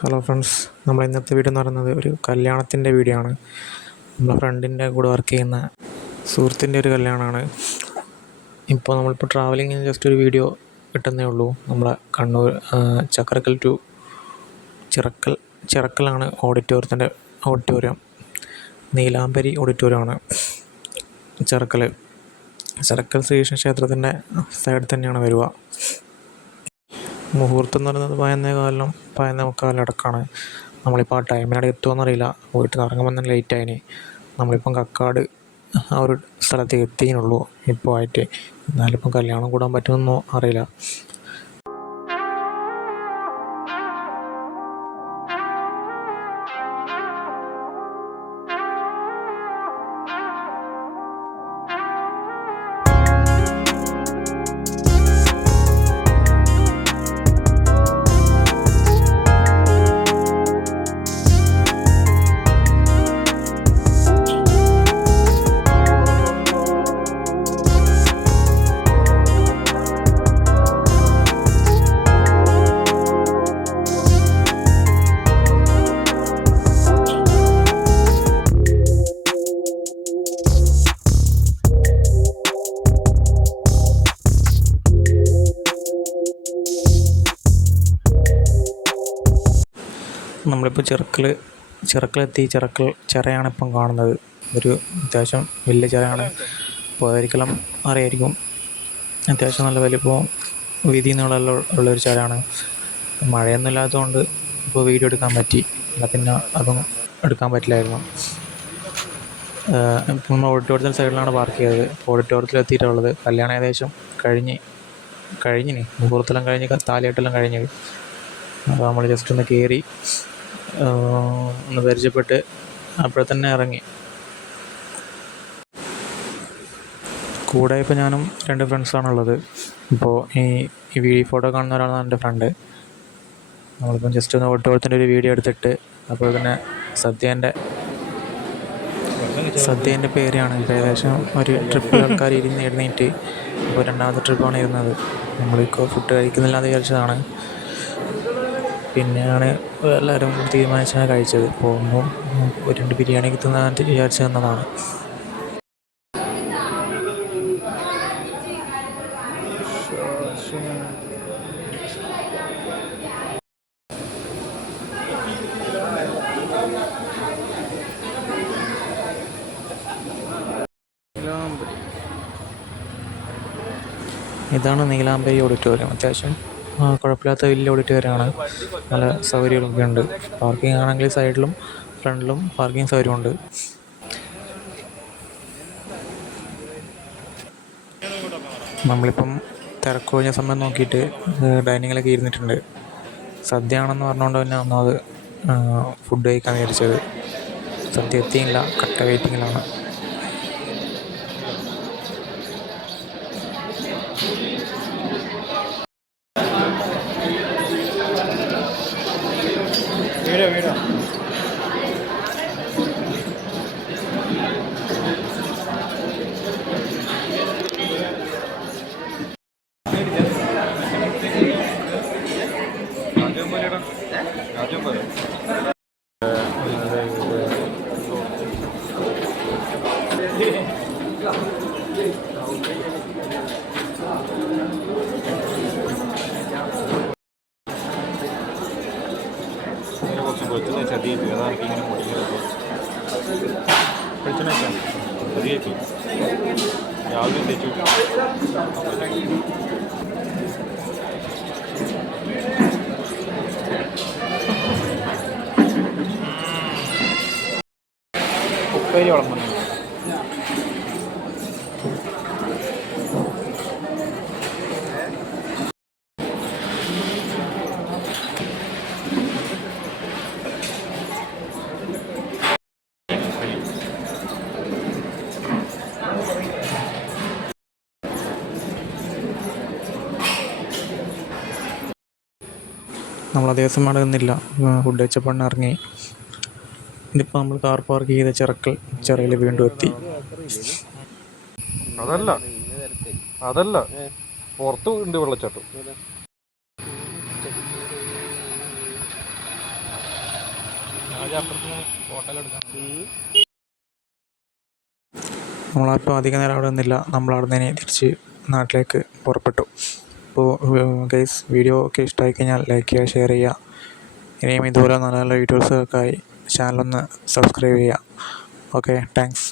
Hello friends നമ്മൾ ഇന്നത്തെ video എന്ന് പറയുന്നത് ഒരു കല്യാണത്തിന്റെ വീഡിയോ ആണ്. നമ്മുടെ ഫ്രണ്ടിന്റെ കൂടെ വർക്ക് ചെയ്യുന്ന സുഹൃത്തിന്റെ ഒരു കല്യാണമാണ്. ഇപ്പോൾ നമ്മളിപ്പോൾ ട്രാവലിങ്ങിന് ജസ്റ്റ് ഒരു വീഡിയോ കിട്ടുന്നേ ഉള്ളൂ. നമ്മളെ കണ്ണൂർ ചക്രക്കൽ ടു ചിറക്കൽ ചിറക്കലാണ് ഓഡിറ്റോറിയത്തിന്റെ ഓഡിറ്റോറിയം നീലാംബരി ഓഡിറ്റോറിയമാണ് ചിറക്കൽ. ചിറക്കൽ ശ്രീകൃഷ്ണ ക്ഷേത്രത്തിന്റെ സൈഡിൽ തന്നെയാണ് വരിക. മുഹൂർത്തം എന്ന് പറയുന്നത് പതിനൊന്നേ കാലിനും പതിനൊന്നേ മുക്കാലിനും ഇടക്കാണ്. നമ്മളിപ്പോൾ ആ ടൈമിനവിടെ വീട്ടിൽ നിന്ന് ഇറങ്ങുമ്പോൾ തന്നെ ലേറ്റ് ആയിന്. നമ്മളിപ്പം കക്കാട് ആ ഒരു സ്ഥലത്ത് എത്തിയുള്ളൂ ഇപ്പോൾ ആയിട്ട്. എന്നാലിപ്പം കല്യാണം കൂടാൻ പറ്റുമെന്നോ അറിയില്ല. നമ്മളിപ്പോൾ ചിറക്കൽ ചിറക്കലെത്തി ചിറക്കൽ ചിറയാണ് ഇപ്പം കാണുന്നത്. ഒരു അത്യാവശ്യം വലിയ ചിറയാണ്. പോയിരിക്കലും അറിയായിരിക്കും. അത്യാവശ്യം നല്ല വലിപ്പം വീതി നീളമെല്ലാം ഉള്ളൊരു ചിറയാണ്. മഴയൊന്നും ഇല്ലാത്തതുകൊണ്ട് ഇപ്പോൾ വീഡിയോ എടുക്കാൻ പറ്റി. അല്ല പിന്നെ അതും എടുക്കാൻ പറ്റില്ലായിരുന്നു. ഇപ്പം നമ്മൾ ഓഡിറ്റോറിയത്തിൽ സൈഡിലാണ് പാർക്ക് ചെയ്തത്. ഇപ്പോൾ ഓഡിറ്റോറിയത്തിൽ എത്തിയിട്ടുള്ളത് കല്യാണം ഏകദേശം കഴിഞ്ഞ് കഴിഞ്ഞിന് മുഹൂർത്തമെല്ലാം കഴിഞ്ഞ് താലിയായിട്ടെല്ലാം കഴിഞ്ഞ്. അപ്പോൾ നമ്മൾ ജസ്റ്റ് ഒന്ന് കയറി ഒന്ന് പരിചയപ്പെട്ട് അപ്പോൾ തന്നെ ഇറങ്ങി. കൂടെ ഇപ്പോൾ ഞാനും രണ്ട് ഫ്രണ്ട്സാണുള്ളത് ഇപ്പോൾ ഈ ഈ വീഡിയോ ഫോട്ടോ കാണുന്ന ഒരാളാണ് എന്റെ ഫ്രണ്ട് നമ്മളിപ്പം ജസ്റ്റ് ഒന്ന് ഓട്ടോത്തിന്റെ ഒരു വീഡിയോ എടുത്തിട്ട് അപ്പോൾ തന്നെ സദ്യേന്റെ സദ്യേന്റെ പേരാണ്. ഏകദേശം ഒരു ട്രിപ്പ് ആൾക്കാർ ഇരുന്ന് എഴുന്നേറ്റ് ഇപ്പോൾ രണ്ടാമത്തെ ട്രിപ്പാണ് ഇരുന്നത്. നമ്മളിപ്പോൾ ഫുഡ് കഴിക്കുന്നില്ലാതെ വിചാരിച്ചതാണ്. പിന്നെയാണ് എല്ലാവരും തീരുമാനിച്ചാണ് കഴിച്ചത്. പോകുമ്പോൾ ഒരു രണ്ട് ബിരിയാണി കിട്ടുന്ന വിചാരിച്ചു തന്നതാണ്. ഇതാണ് നീലാംബരി ഓഡിറ്റോറിയം. അത്യാവശ്യം കുഴപ്പമില്ലാത്ത വലിയ ഓഡിറ്റോറിയമാണ്. നല്ല സൗകര്യങ്ങളൊക്കെ ഉണ്ട്. പാർക്കിംഗ് ആണെങ്കിൽ സൈഡിലും ഫ്രണ്ടിലും പാർക്കിംഗ് സൗകര്യമുണ്ട്. നമ്മളിപ്പം തിരക്ക് കഴിഞ്ഞ സമയം നോക്കിയിട്ട് ഡൈനിങ്ങിലൊക്കെ ഇരുന്നിട്ടുണ്ട്. സദ്യയാണെന്ന് പറഞ്ഞുകൊണ്ട് തന്നെ ഒന്നാമത് ഫുഡ് കഴിക്കാൻ വിചാരിച്ചത്. സദ്യ എത്തിയില്ല. കട്ട വെയിറ്റിങ്ങിലാണ് பிரச்சனை சதி தான் இருக்கீங்கன்னு முடிக்கிறது பிரச்சனை சதி யாருமே தெரிஞ்சு ഉപ്പേരി വിളമ്പുന്നു നമ്മൾ അതേ സമയം അവിടെ ഫുഡ് വെച്ചപ്പോൾ ഇറങ്ങി. ഇതിപ്പോൾ നമ്മൾ കാർ പാർക്ക് ചെയ്ത ചിറക്കൽ ചിറയിൽ വീണ്ടും എത്തി. അതല്ല. അതല്ല. പുറത്ത് ഉണ്ട് വെള്ളച്ചാട്ടം. നമ്മളപ്പോൾ അധികം നേരം അവിടെ നിന്നില്ല. നമ്മൾ അവിടെ നിന്ന് തിരിച്ച് നാട്ടിലേക്ക് പുറപ്പെട്ടു. അപ്പോൾ ഗൈസ് വീഡിയോ ഒക്കെ ഇഷ്ടമായി കഴിഞ്ഞാൽ ലൈക്ക് ചെയ്യുക ഷെയർ ചെയ്യുക. ഇനിയും ഇതുപോലെ നല്ല നല്ല വീഡിയോസൊക്കെയായി ചാനലൊന്ന് സബ്സ്ക്രൈബ് ചെയ്യുക. Okay thanks